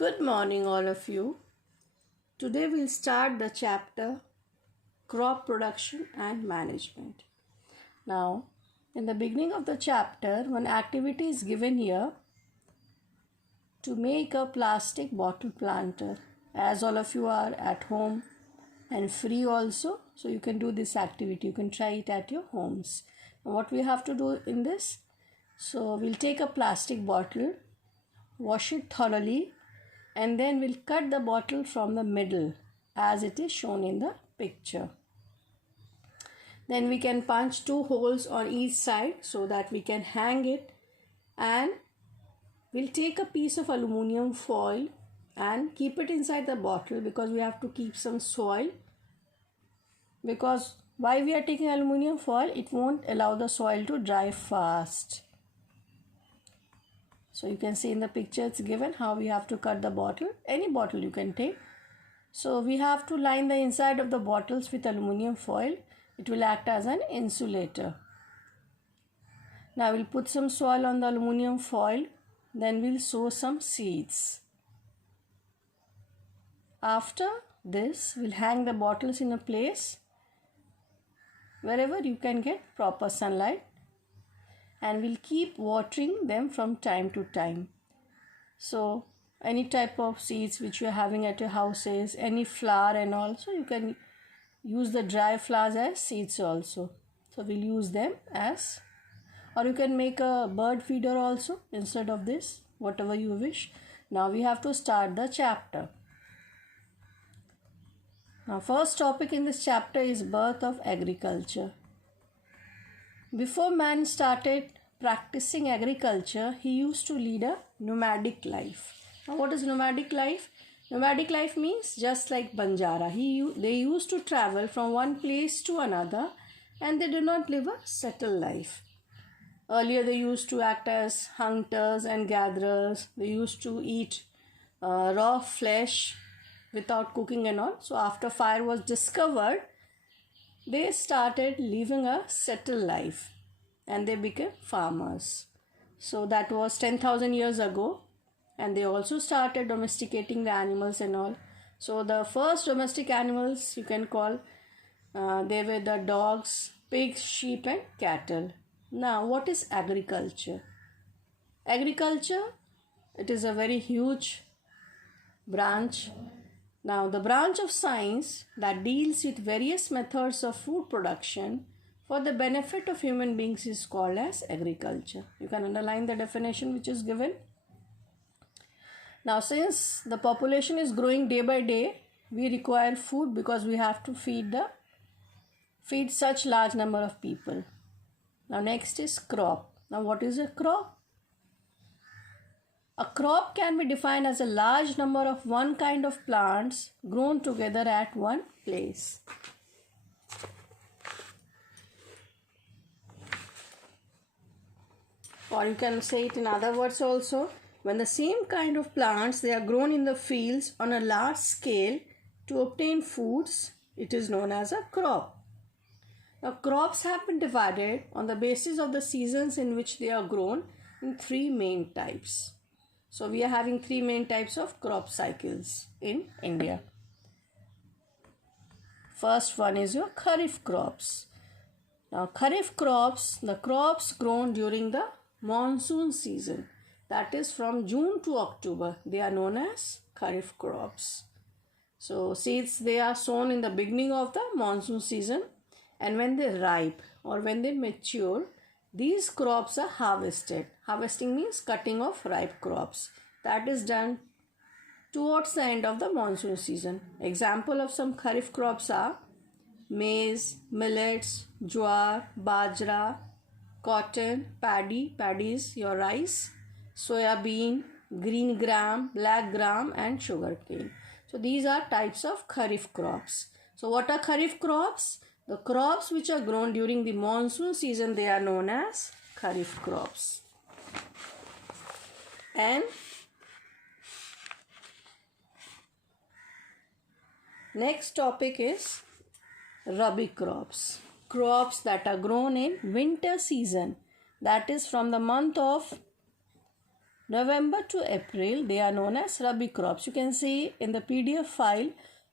Good morning, all of you. Today we'll start the chapter Crop Production and Management. Now, in the beginning of the chapter, one activity is given here to make a plastic bottle planter. As all of you are at home and free also, so you can do this activity. You can try it at your homes. Now, what we have to do in this? So, we'll take a plastic bottle, wash it thoroughly, and then we'll cut the bottle from the middle as it is shown in the picture. Then we can punch 2 holes on each side so that we can hang it, and we'll take a piece of aluminum foil and keep it inside the bottle because we have to keep some soil. Because why we are taking aluminum foil? It won't allow the soil to dry fast. So you can see in the picture it's given how we have to cut the bottle. Any bottle you can take. So we have to line the inside of the bottles with aluminum foil. It will act as an insulator. Now we'll put some soil on the aluminum foil. Then we'll sow some seeds. After this, we'll hang the bottles in a place wherever you can get proper sunlight. And we'll keep watering them from time to time. So any type of seeds which you are having at your houses, any flower and all, so you can use the dry flowers as seeds also. So we'll use them as, or you can make a bird feeder also instead of this, whatever you wish. Now we have to start the chapter. Now first topic in this chapter is birth of agriculture. Before man started practicing agriculture, he used to lead a nomadic life. Now, what is nomadic life? Nomadic life means just like Banjara. They used to travel from one place to another, and they did not live a settled life. Earlier, they used to act as hunters and gatherers. They used to eat raw flesh without cooking and all. So, after fire was discovered, they started living a settled life and they became farmers. So that was 10,000 years ago, and they also started domesticating the animals and all. So the first domestic animals you can call, they were the dogs, pigs, sheep and cattle. Now what is agriculture? Agriculture, it is a very huge branch. Now, the branch of science that deals with various methods of food production for the benefit of human beings is called as agriculture. You can underline the definition which is given. Now, since the population is growing day by day, we require food because we have to feed such large number of people. Now, next is crop. Now, what is a crop? A crop can be defined as a large number of one kind of plants grown together at one place. Or you can say it in other words also. When the same kind of plants, they are grown in the fields on a large scale to obtain foods, it is known as a crop. Now, crops have been divided on the basis of the seasons in which they are grown in 3 main types. So we are having 3 main types of crop cycles in India. First one is your Kharif crops. Now Kharif crops, the crops grown during the monsoon season, that is from June to October, they are known as Kharif crops. So seeds, they are sown in the beginning of the monsoon season, and when they ripe or when they mature, these crops are harvested. Harvesting means cutting of ripe crops. That is done towards the end of the monsoon season. Example of some kharif crops are maize, millets, jowar, bajra, cotton, paddy is your rice, soya bean, green gram, black gram and sugarcane. So these are types of kharif crops. So what are kharif crops? The crops which are grown during the monsoon season, they are known as Kharif crops. And next topic is Rabi crops. Crops that are grown in winter season, that is from the month of November to April, they are known as Rabi crops. You can see in the PDF file,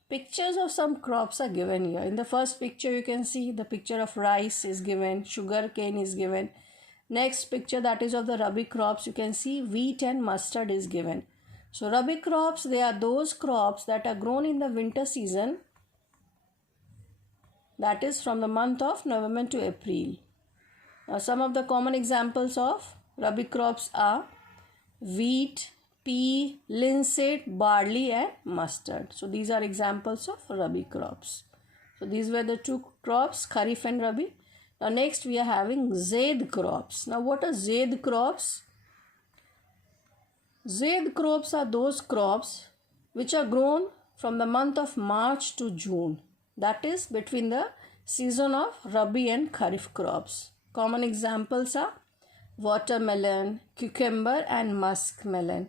pictures of some crops are given here. In the first picture, you can see the picture of rice is given, sugar cane is given. Next picture, that is of the Rabi crops, you can see wheat and mustard is given. So Rabi crops, they are those crops that are grown in the winter season, that is from the month of November to April. Now, some of the common examples of Rabi crops are wheat, pea, linseed, barley and mustard. So these are examples of Rabi crops. So these were the two crops, Kharif and Rabi. Now next we are having Zaid crops. Now what are Zaid crops? Zaid crops are those crops which are grown from the month of March to June. That is between the season of Rabi and Kharif crops. Common examples are watermelon, cucumber and muskmelon.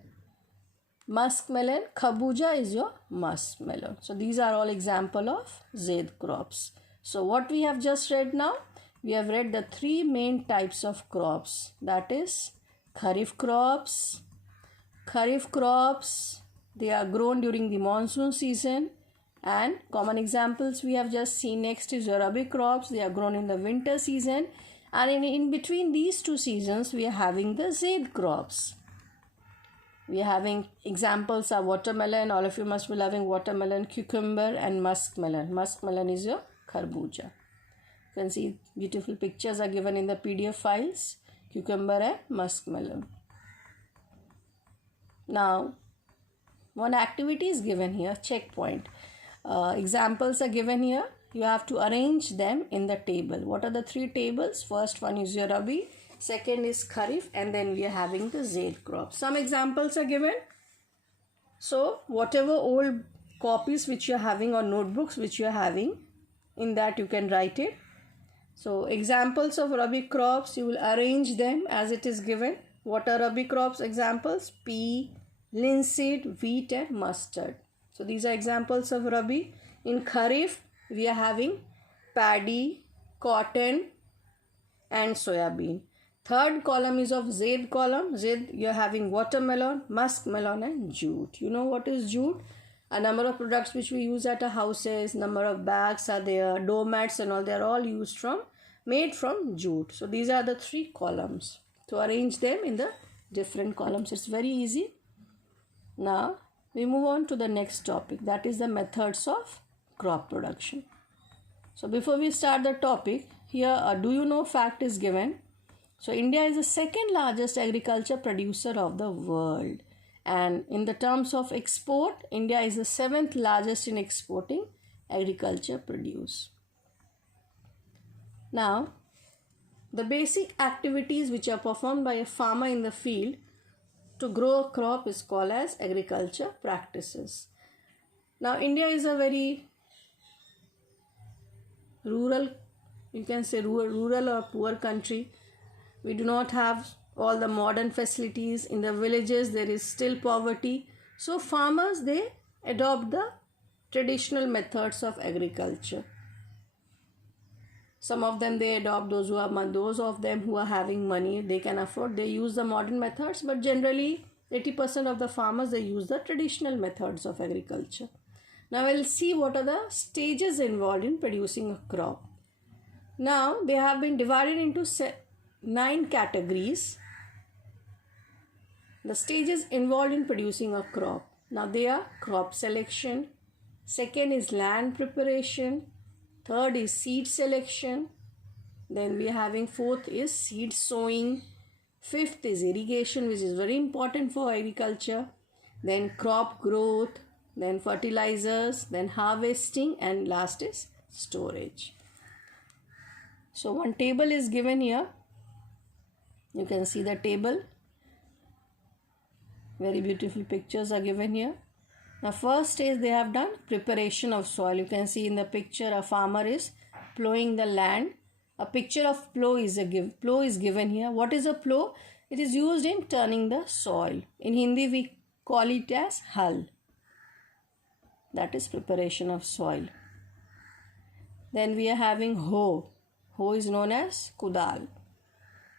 Muskmelon, kharbuza is your muskmelon. So these are all example of Zaid crops. So what we have just read now, we have read the three main types of crops. That is Kharif crops. Kharif crops, they are grown during the monsoon season, and common examples we have just seen. Next is Rabi crops, they are grown in the winter season, and in between these two seasons we are having the Zaid crops. We are having examples are watermelon, all of you must be loving watermelon, cucumber and muskmelon. Muskmelon is your kharbuza. You can see beautiful pictures are given in the PDF files, cucumber and muskmelon. Now, one activity is given here, checkpoint. Examples are given here. You have to arrange them in the table. What are the three tables? First one is your Rabi, second is Kharif, and then we are having the Zaid crop. Some examples are given. So, whatever old copies which you are having or notebooks which you are having, in that you can write it. So, examples of Rabi crops, you will arrange them as it is given. What are Rabi crops examples? Pea, linseed, wheat and mustard. So these are examples of Rabi. In Kharif, we are having paddy, cotton and soyabean. Third column is of Zaid column. Zaid, you are having watermelon, muskmelon and jute. You know what is jute? A number of products which we use at our houses, number of bags are there, doormats and all, they are all made from jute. So these are the three columns. To arrange them in the different columns, it's very easy. Now we move on to the next topic, that is the methods of crop production. So before we start the topic, here a do you know fact is given. So India is the second largest agriculture producer of the world, and in the terms of export, India is the seventh largest in exporting agriculture produce. Now, the basic activities which are performed by a farmer in the field to grow a crop is called as agriculture practices. Now, India is a very rural, you can say rural or poor country. We do not have all the modern facilities. In the villages, there is still poverty. So, farmers, they adopt the traditional methods of agriculture. Some of them they adopt, those of them who are having money, they can afford, they use the modern methods, but generally 80% of the farmers, they use the traditional methods of agriculture. Now we'll see what are the stages involved in producing a crop. Now they have been divided into 9 categories. The stages involved in producing a crop. Now they are crop selection, second is land preparation, third is seed selection, then we are having fourth is seed sowing, fifth is irrigation, which is very important for agriculture, then crop growth, then fertilizers, then harvesting, and last is storage. So one table is given here. You can see the table. Very beautiful pictures are given here. Now first stage they have done preparation of soil. You can see in the picture a farmer is plowing the land. A picture of plow is given here. What is a plow? It is used in turning the soil. In Hindi we call it as hal. That is preparation of soil. Then we are having hoe. Hoe is known as kudal.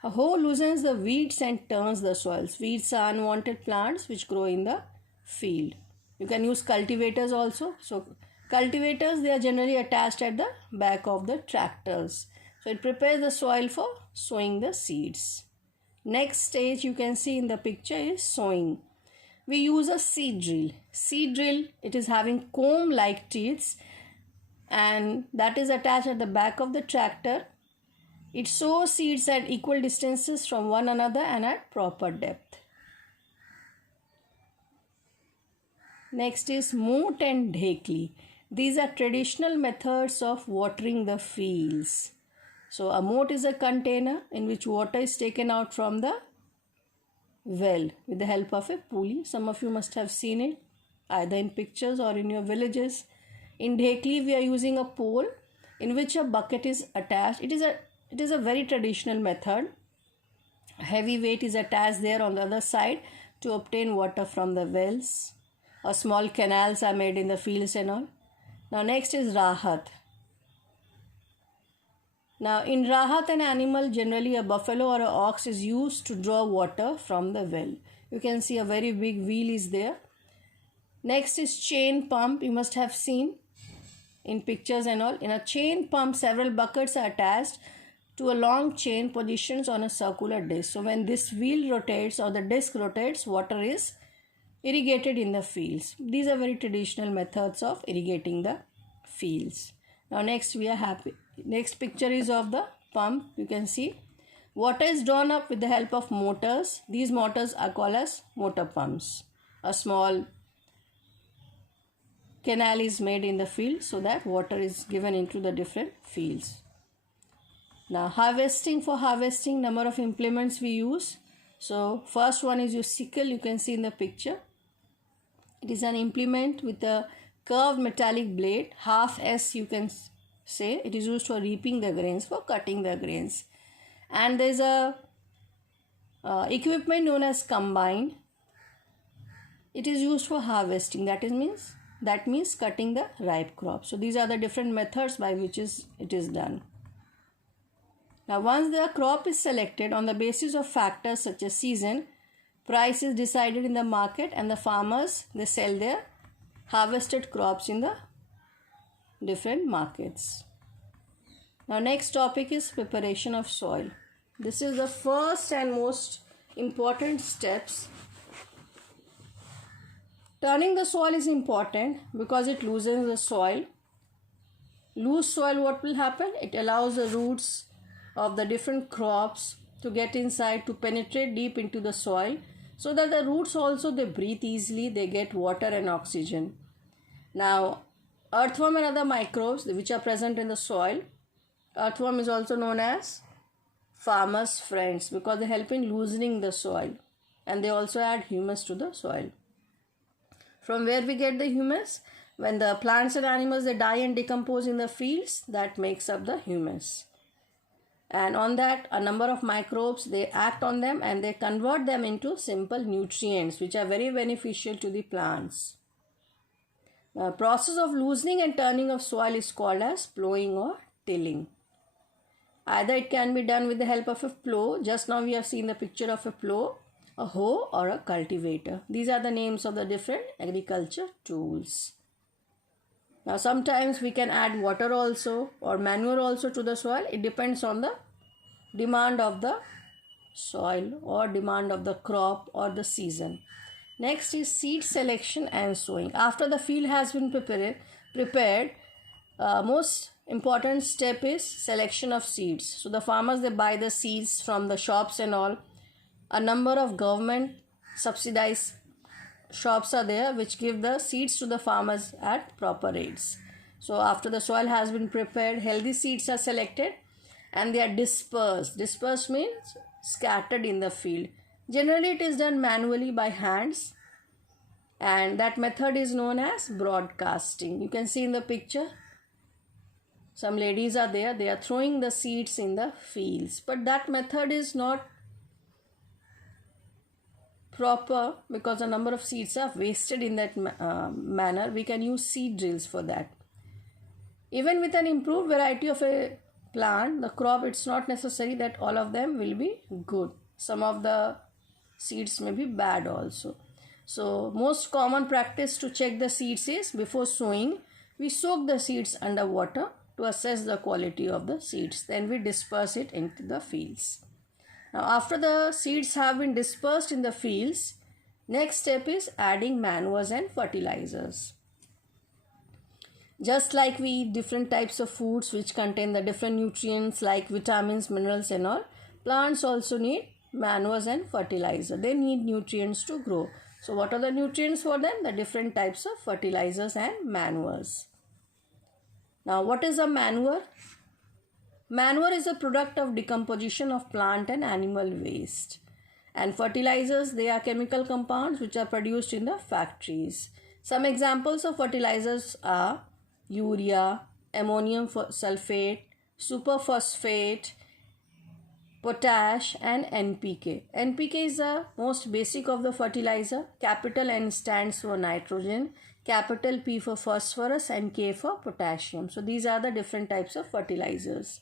A hoe loosens the weeds and turns the soils. Weeds are unwanted plants which grow in the field. You can use cultivators also. So cultivators, they are generally attached at the back of the tractors. So it prepares the soil for sowing the seeds. Next stage you can see in the picture is sowing. We use a seed drill. Seed drill, it is having comb-like teeth and that is attached at the back of the tractor. It sows seeds at equal distances from one another and at proper depth. Next is moat and dhekli. These are traditional methods of watering the fields. So a moat is a container in which water is taken out from the well with the help of a pulley. Some of you must have seen it either in pictures or in your villages. In dhekli we are using a pole in which a bucket is attached. It is a very traditional method. A heavy weight is attached there on the other side to obtain water from the wells. Or small canals are made in the fields and all. Now next is rahat. Now in rahat, an animal, generally a buffalo or an ox, is used to draw water from the well. You can see a very big wheel is there. Next is chain pump. You must have seen in pictures and all. In a chain pump, several buckets are attached to a long chain positions on a circular disc. So when this wheel rotates or the disc rotates, water is irrigated in the fields. These are very traditional methods of irrigating the fields. Now next next picture is of the pump. You can see water is drawn up with the help of motors. These motors are called as motor pumps. A small canal is made in the field so that water is given into the different fields. Now harvesting. For harvesting, number of implements we use. So first one is your sickle. You can see in the picture. It is an implement with a curved metallic blade, half S you can say. It is used for reaping the grains, for cutting the grains. And there is a equipment known as combine. It is used for harvesting. That means cutting the ripe crop. So these are the different methods by which it is done. Now once the crop is selected on the basis of factors such as season, price is decided in the market and the farmers, they sell their harvested crops in the different markets. Now next topic is preparation of soil. This is the first and most important steps. Turning the soil is important because it loosens the soil. Loose soil, what will happen? It allows the roots of the different crops to get inside, to penetrate deep into the soil, so that the roots also, they breathe easily, they get water and oxygen. Now earthworm and other microbes which are present in the soil. Earthworm is also known as farmers' friends because they help in loosening the soil and they also add humus to the soil. From where we get the humus? When the plants and animals, they die and decompose in the fields, that makes up the humus. And on that, a number of microbes, they act on them and they convert them into simple nutrients which are very beneficial to the plants. The process of loosening and turning of soil is called as plowing or tilling. Either it can be done with the help of a plow. Just now we have seen the picture of a plow, a hoe or a cultivator. These are the names of the different agriculture tools. Now sometimes we can add water also or manure also to the soil. It depends on the demand of the soil or demand of the crop or the season. Next is seed selection and sowing. After the field has been prepared, most important step is selection of seeds. So the farmers, they buy the seeds from the shops and all. A number of government subsidized shops are there which give the seeds to the farmers at proper rates. So after the soil has been prepared, healthy seeds are selected and they are dispersed. Dispersed means scattered in the field. Generally it is done manually by hands and that method is known as broadcasting. You can see in the picture some ladies are there, they are throwing the seeds in the fields, but that method is not proper because a number of seeds are wasted in that manner. We can use seed drills for that. Even with an improved variety of a plant, the crop, it's not necessary that all of them will be good. Some of the seeds may be bad also. So most common practice to check the seeds is before sowing, we soak the seeds under water to assess the quality of the seeds. Then we disperse it into the fields. Now after the seeds have been dispersed in the fields, next step is adding manures and fertilizers. Just like we eat different types of foods which contain the different nutrients like vitamins, minerals and all, plants also need manures and fertilizer. They need nutrients to grow. So what are the nutrients for them? The different types of fertilizers and manures. Now what is a manure? Manure is a product of decomposition of plant and animal waste. And fertilizers, they are chemical compounds which are produced in the factories. Some examples of fertilizers are urea, ammonium sulfate, superphosphate, potash and NPK. NPK is the most basic of the fertilizer. Capital N stands for nitrogen, capital P for phosphorus and K for potassium. So these are the different types of fertilizers.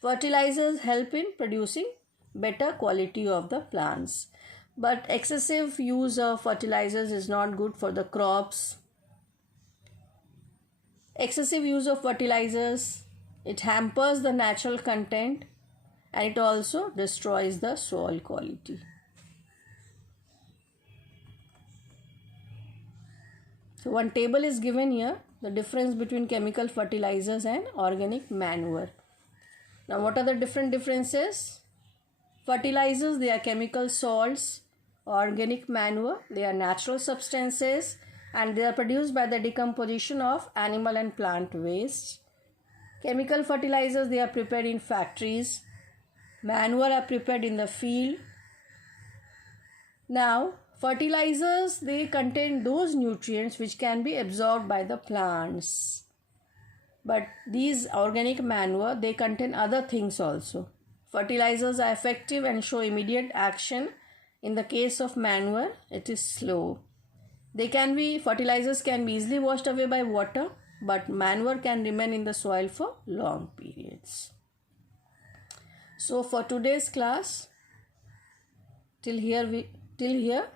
Fertilizers help in producing better quality of the plants. But excessive use of fertilizers is not good for the crops. Excessive use of fertilizers, it hampers the natural content and it also destroys the soil quality. So one table is given here, the difference between chemical fertilizers and organic manure. Now what are the different differences? Fertilizers, they are chemical salts. Organic manure, they are natural substances and they are produced by the decomposition of animal and plant waste. Chemical fertilizers, they are prepared in factories. Manure are prepared in the field. Now, fertilizers, they contain those nutrients which can be absorbed by the plants. But these organic manure, they contain other things also. Fertilizers are effective and show immediate action. In the case of manure, it is slow. Fertilizers can be easily washed away by water, but manure can remain in the soil for long periods. So for today's class, till here